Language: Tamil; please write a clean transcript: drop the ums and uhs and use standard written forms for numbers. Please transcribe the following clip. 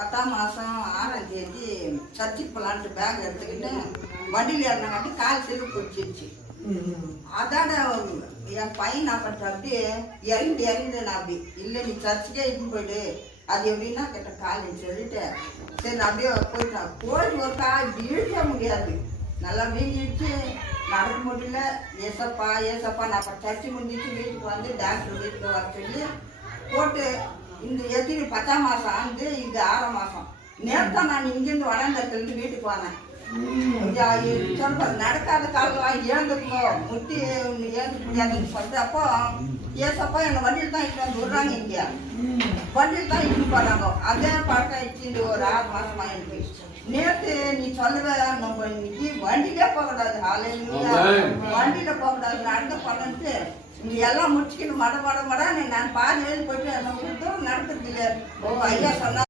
10ஆம் மாதம் 6ஆம் தேதி சர்ச்சுக்கு போகலான்ட்டு பேக் எடுத்துக்கிட்டு வண்டியில் ஏறினாங்காட்டி கால் செருப்பு பிடிச்சிருச்சு. அதான என் பையன் நான் பண்ணுறேன் அப்படியே இறங்கிட்டு நான் அப்படி இல்லை நீ சர்ச்சுக்கே இட்டு போயிடு அது எப்படின்னா கேட்ட காலின்னு சொல்லிட்டு சரி அப்படியே போயிட்டான். போயிட்டு ஒரு கால் இழுக்க முடியாது, நல்லா வீங்கிடுச்சு, நடக்க முடியல. ஏசப்பா நான் இப்போ சர்ச்சு முடிஞ்சிச்சு வீட்டுக்கு வந்து டாக்டர் வீட்டுக்கு வர சொல்லி போட்டு இந்த எத்தனை 10ஆம் மாதம் ஆண்டு இது 6ஆம் மாதம் நேரத்தா நான் இங்கேருந்து வளர்ந்ததுலேருந்து வீட்டுக்கு போனேன். நடக்காத காலம் ஏந்துக்கோ முட்டி ஏந்து முடியாதுன்னு சொல்றப்போ ஏசப்பா என்னை வண்டியில் தான் இட்டு வந்து விடுறாங்க, இங்க வண்டியில் தான் இட்டு போறாங்க. அதே பழக்கம் இட்டு ஒரு 6 மாசமா எனக்கு. நேற்று நீ சொல்லுவ நம்ம இன்னைக்கு வண்டியிலே போகக்கூடாது, வண்டியில போகக்கூடாது, நடந்து பண்ணட்டு நீ எல்லாம் முடிச்சுக்கணும் மட நான் பாதி எழுதி போயிட்டு நடக்கிறது இல்லை. ஐயா சொன்னா